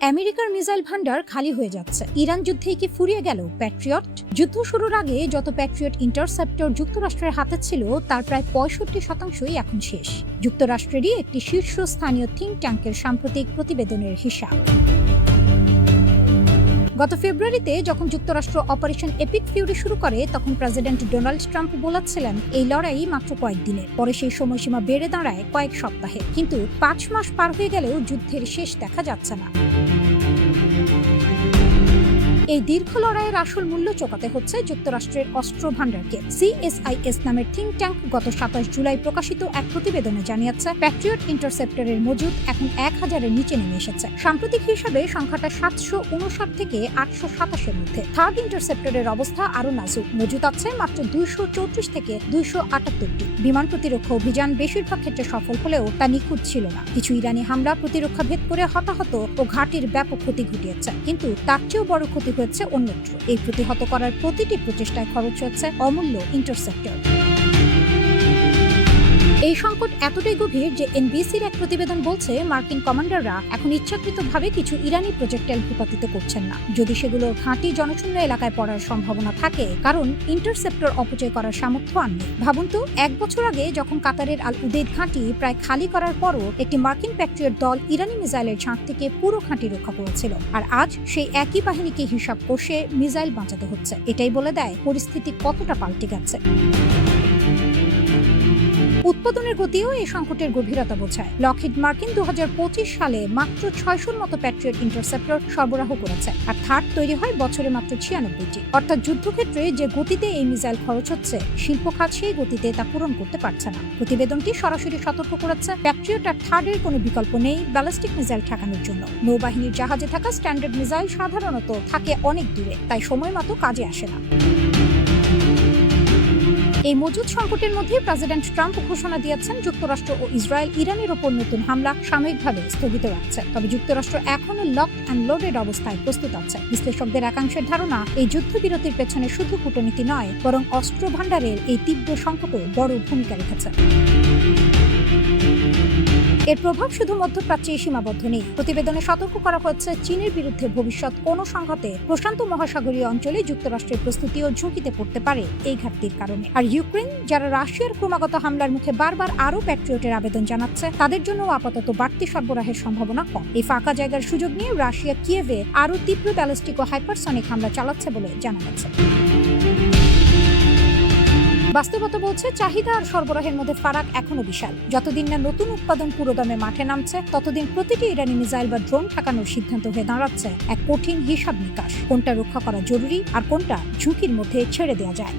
আমেরিকার মিসাইল ভান্ডার খালি হয়ে যাচ্ছে। ইরান যুদ্ধে কি ফুরিয়ে গেল প্যাট্রিয়ট? যুদ্ধ শুরুর আগে যত প্যাট্রিয়ট ইন্টারসেপ্টর যুক্তরাষ্ট্রের হাতে ছিল তার প্রায় 65% এখন শেষ। যুক্তরাষ্ট্রেরই একটি শীর্ষস্থানীয় থিঙ্ক ট্যাঙ্কের সাম্প্রতিক প্রতিবেদনের হিসাব। গত ফেব্রুয়ারিতে যখন যুক্তরাষ্ট্র অপারেশন এপিক ফিউরি শুরু করে তখন প্রেসিডেন্ট ডোনাল্ড ট্রাম্প বলেছিলেন এই লড়াই মাত্র কয়েকদিনের, পরে সেই সময়সীমা বেড়ে দাঁড়ায় কয়েক সপ্তাহে। কিন্তু 5 মাস পার হয়ে গেলেও যুদ্ধের শেষ দেখা যাচ্ছে না। এই দীর্ঘ লড়াইয়ের আসল মূল্য চোকাতে হচ্ছে যুক্তরাষ্ট্রের অস্ত্র ভান্ডারকে। CSIS নামের থিঙ্ক ট্যাঙ্ক গত 27 জুলাই প্রকাশিত এক প্রতিবেদনে জানিয়েছে প্যাট্রিয়ট ইন্টারসেপ্টরের মজুদ এখন 1000-এর নিচে নেমে এসেছে। সাম্প্রতিক হিসাবে সংখ্যাটা 759 থেকে 827-এর মধ্যে। থার্ড ইন্টারসেপ্টরের অবস্থা আরও নাজুক, মজুদ আছে মাত্র 234 থেকে 278টি। বিমান প্রতিরক্ষা অভিযান বেশিরভাগ ক্ষেত্রে সফল হলেও তা নিখুঁত ছিল না। কিছু ইরানি হামলা প্রতিরক্ষা ভেদ করে হতাহত ও ঘাঁটির ব্যাপক ক্ষতি ঘটিয়েছে, কিন্তু তার চেয়েও বড় ক্ষতি হয়েছে অন্যত্র। এই প্রতিহত করার প্রতিটি প্রচেষ্টায় খরচ হচ্ছে অমূল্য ইন্টারসেপ্টর। এই সংকট এতটাই গভীর যে এনবিসির এক প্রতিবেদন বলছে মার্কিন কমান্ডাররা এখন ইচ্ছাকৃতভাবে কিছু ইরানি প্রজেক্টাইল ভূপাতিত করছেন না, যদি সেগুলো ঘাঁটি জনশূন্য এলাকায় পড়ার সম্ভাবনা থাকে, কারণ ইন্টারসেপ্টর অপচয় করার সামর্থ্য আর নেই। ভাবুন তো, 1 বছর আগে যখন কাতারের আল উদেইদ ঘাঁটি প্রায় খালি করার পরও একটি মার্কিন প্যাট্রিয়ট দল ইরানি মিসাইলের ঝাঁক থেকে পুরো ঘাঁটি রক্ষা করেছিল, আর আজ সেই একই বাহিনীকে হিসাব কষে মিসাইল বাঁচাতে হচ্ছে। এটাই বলে দেয় পরিস্থিতি কতটা পাল্টে গেছে। উৎপাদনের গতিও এই সংকটের গভীরতা বোঝায়। লকহিড মার্টিন 2025 সালে মাত্র 600-র মতো প্যাট্রিয়ট ইন্টারসেপ্টর সরবরাহ করেছে, আর থার্ড তৈরি হয় বছরে মাত্র 96টি। অর্থাৎ যুদ্ধক্ষেত্রে যে গতিতে এই মিসাইল খরচ হচ্ছে, শিল্প খাত সেই গতিতে তা পূরণ করতে পারছে না। প্রতিবেদনটি সরাসরি সতর্ক করেছে প্যাট্রিয়ট আর থার্ডের কোনো বিকল্প নেই ব্যালিস্টিক মিসাইল ঠেকানোর জন্য। নৌবাহিনীর জাহাজে থাকা স্ট্যান্ডার্ড মিসাইল সাধারণত থাকে অনেক দূরে, তাই সময় মতো কাজে আসে না। এই মজুদ সংকটের মধ্যে প্রেসিডেন্ট ট্রাম্প ঘোষণা দিয়েছেন যুক্তরাষ্ট্র ও ইসরায়েল ইরানের ওপর নতুন হামলা সাময়িকভাবে স্থগিত রাখছে। তবে যুক্তরাষ্ট্র এখনও লক অ্যান্ড লোডেড অবস্থায় প্রস্তুত আছে। বিশ্লেষকদের একাংশের ধারণা, এই যুদ্ধবিরতির পেছনে শুধু কূটনীতি নয়, বরং অস্ত্র ভান্ডারের এই তীব্র সংকটও বড় ভূমিকা রেখেছে। এর প্রভাব শুধু মধ্যপ্রাচ্যে সীমাবদ্ধ নেই। প্রতিবেদনে সতর্ক করা হয়েছে চীনের বিরুদ্ধে ভবিষ্যৎ কোনো সংঘাতে প্রশান্ত মহাসাগরীয় অঞ্চলে যুক্তরাষ্ট্রের প্রস্তুতিও ঝুঁকিতে পড়তে পারে এই ঘাটতির কারণে। আর ইউক্রেন, যারা রাশিয়ার ক্রমাগত হামলার মুখে বারবার আরও প্যাট্রিয়টের আবেদন জানাচ্ছে, তাদের জন্য আপাতত বাড়তি সরবরাহের সম্ভাবনা কম। এই ফাঁকা জায়গার সুযোগ নিয়ে রাশিয়া কিয়েভে আরও তীব্র ব্যালিস্টিক ও হাইপারসনিক হামলা চালাচ্ছে বলে জানা গেছে। বাস্তবতা বলছে চাহিদা আর সরবরাহের মধ্যে ফারাক এখনো বিশাল। যতদিন না নতুন উৎপাদন পুরোদমে মাঠে নামছে, ততদিন প্রতিটি ইরানি মিসাইল বা ড্রোন ঠেকানোর সিদ্ধান্ত হয়ে দাঁড়াচ্ছে এক কঠিন হিসাব নিকাশ। কোনটা রক্ষা করা জরুরি আর কোনটা ঝুঁকির মধ্যে ছেড়ে দেওয়া যায়।